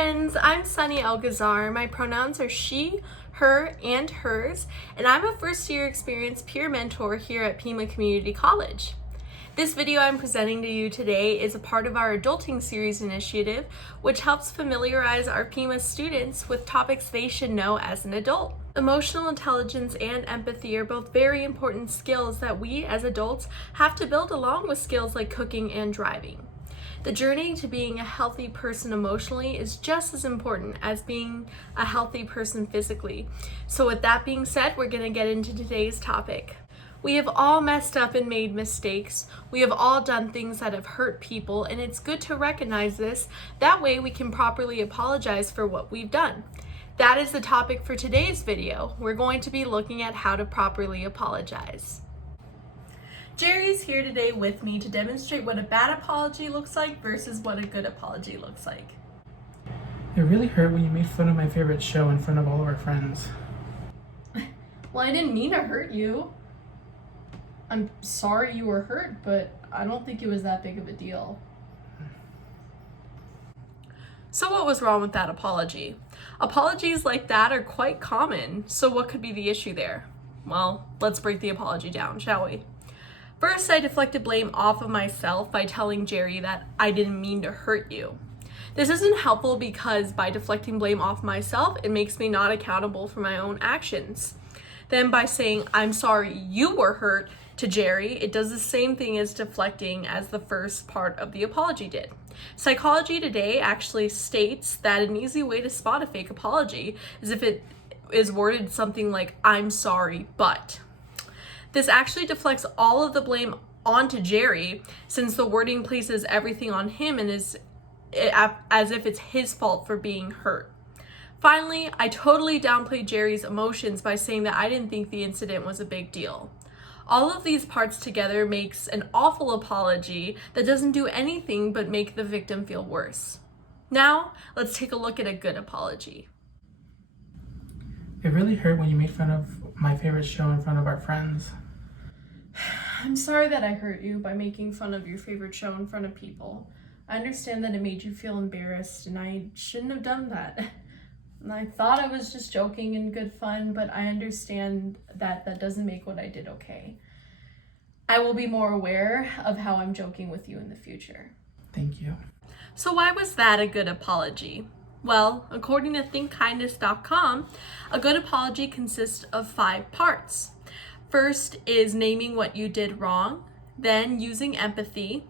friends, I'm Sunny Elgazar. My pronouns are she, her, and hers, and I'm a first-year experienced peer mentor here at Pima Community College. This video I'm presenting to you today is a part of our Adulting Series initiative, which helps familiarize our Pima students with topics they should know as an adult. Emotional intelligence and empathy are both very important skills that we as adults have to build along with skills like cooking and driving. The journey to being a healthy person emotionally is just as important as being a healthy person physically. So with that being said, we're going to get into today's topic. We have all messed up and made mistakes. We have all done things that have hurt people, and it's good to recognize this. That way we can properly apologize for what we've done. That is the topic for today's video. We're going to be looking at how to properly apologize. Jerry's here today with me to demonstrate what a bad apology looks like versus what a good apology looks like. It really hurt when you made fun of my favorite show in front of all of our friends. Well, I didn't mean to hurt you. I'm sorry you were hurt, but I don't think it was that big of a deal. So what was wrong with that apology? Apologies like that are quite common, so what could be the issue there? Well, let's break the apology down, shall we? First, I deflected blame off of myself by telling Jerry that I didn't mean to hurt you. This isn't helpful because by deflecting blame off myself, it makes me not accountable for my own actions. Then by saying, I'm sorry you were hurt to Jerry, it does the same thing as deflecting as the first part of the apology did. Psychology Today actually states that an easy way to spot a fake apology is if it is worded something like, I'm sorry, but. This actually deflects all of the blame onto Jerry, since the wording places everything on him and is as if it's his fault for being hurt. Finally, I totally downplayed Jerry's emotions by saying that I didn't think the incident was a big deal. All of these parts together makes an awful apology that doesn't do anything but make the victim feel worse. Now, let's take a look at a good apology. It really hurt when you made fun of my favorite show in front of our friends. I'm sorry that I hurt you by making fun of your favorite show in front of people. I understand that it made you feel embarrassed, and I shouldn't have done that. And I thought I was just joking and good fun, but I understand that that doesn't make what I did okay. I will be more aware of how I'm joking with you in the future. Thank you. So why was that a good apology? Well, according to ThinkKindness.com, a good apology consists of 5 parts. First is naming what you did wrong, then using empathy,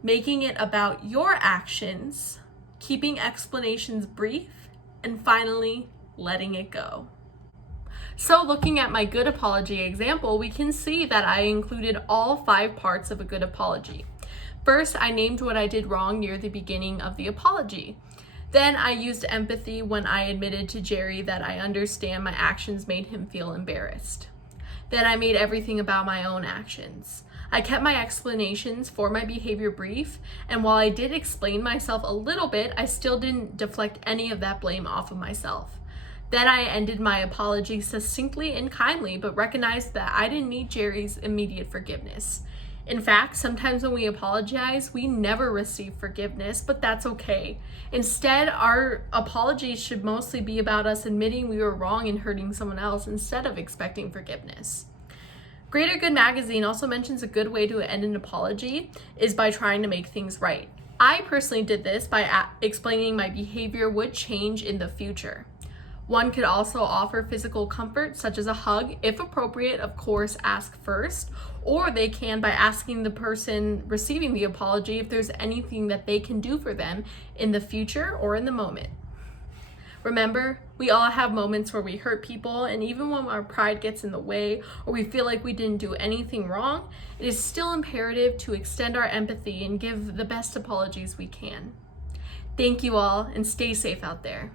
making it about your actions, keeping explanations brief, and finally, letting it go. So looking at my good apology example, we can see that I included all 5 parts of a good apology. First, I named what I did wrong near the beginning of the apology. Then I used empathy when I admitted to Jerry that I understand my actions made him feel embarrassed. Then I made everything about my own actions. I kept my explanations for my behavior brief, and while I did explain myself a little bit, I still didn't deflect any of that blame off of myself. Then I ended my apology succinctly and kindly, but recognized that I didn't need Jerry's immediate forgiveness. In fact, sometimes when we apologize, we never receive forgiveness, but that's okay. Instead, our apologies should mostly be about us admitting we were wrong in hurting someone else instead of expecting forgiveness. Greater Good Magazine also mentions a good way to end an apology is by trying to make things right. I personally did this by explaining my behavior would change in the future. One could also offer physical comfort, such as a hug. If appropriate, of course, ask first, or they can by asking the person receiving the apology if there's anything that they can do for them in the future or in the moment. Remember, we all have moments where we hurt people, and even when our pride gets in the way or we feel like we didn't do anything wrong, it is still imperative to extend our empathy and give the best apologies we can. Thank you all, and stay safe out there.